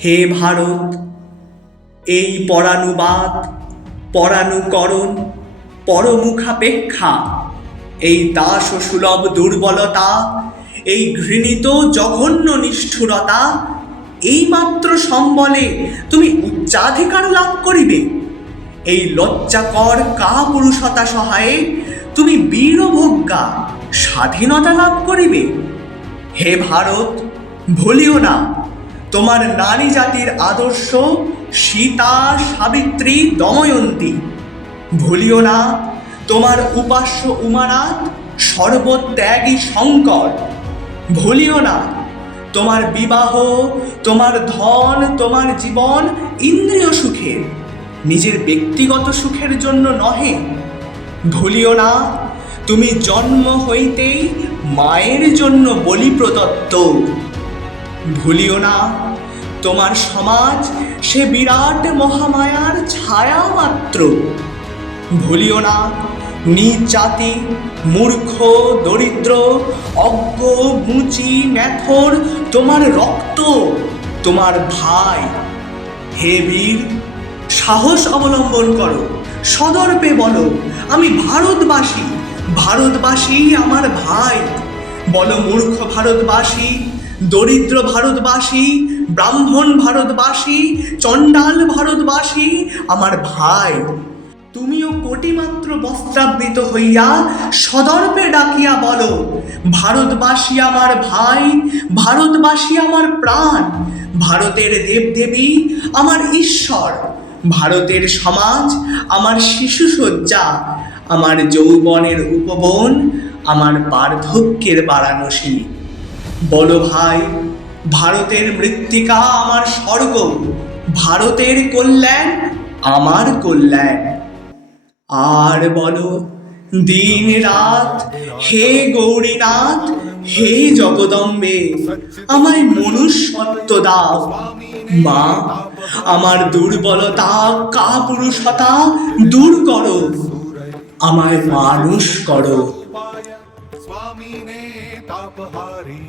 হে ভারত, এই পরানুবাদ, পরানুকরণ, পরমুখাপেক্ষা, এই দাস সুলভ দুর্বলতা, এই ঘৃণিত জঘন্য নিষ্ঠুরতা, এইমাত্র সম্বলে তুমি উচ্চাধিকার লাভ করিবে। এই লজ্জাকর কাপুরুষতা সহায়ে তুমি বীরভোগ্যা স্বাধীনতা লাভ করিবে। হে ভারত, ভুলিও না তোমার নারী জাতির আদর্শ সীতা, সাবিত্রী, দময়ন্তী। ভুলিও না তোমার উপাস্য উমানাথ, সর্বত্যাগী শঙ্কর। ভুলিও না তোমার বিবাহ, তোমার ধন, তোমার জীবন ইন্দ্রিয় সুখের, নিজের ব্যক্তিগত সুখের জন্য নহে। ভুলিও না তুমি জন্ম হইতেই মায়ের জন্য বলি প্রদত্ত। ভুলিও না তোমার সমাজ সে বিরাট মহামায়ার ছায়া মাত্র। ভুলিও না নিজ জাতি, মূর্খ, দরিদ্র, অজ্ঞ, মুচি, ম্যাথর তোমার রক্ত, তোমার ভাই। হে বীর, সাহস অবলম্বন করো, সদর্পে বলো আমি ভারতবাসী, ভারতবাসী আমার ভাই। বলো মূর্খ ভারতবাসী, দরিদ্র ভারতবাসী, ব্রাহ্মণ ভারতবাসী, চণ্ডাল ভারতবাসী আমার ভাই। তুমিও কোটিমাত্র বস্ত্রাবৃত হইয়া সদর্পে ডাকিয়া বলো, ভারতবাসী আমার ভাই, ভারতবাসী আমার প্রাণ, ভারতের দেবদেবী আমার ঈশ্বর, ভারতের সমাজ আমার শিশুসজ্জা, আমার যৌবনের উপবন, আমার বার্ধক্যের বারাণসী। বলো ভাই, ভারতের মৃত্তিকা আমার স্বর্গ, ভারতের কল্যাণ আমার কল্যাণ। আর বলো দিন রাত, হে গৌরীনাথ, হে জগদম্বে, আমায় মনুষ্যত্ব দাও। মা, আমার দুর্বলতা, কাপুরুষতা দূর করো, আমায় মানুষ করো। स्वामी ने तापहारी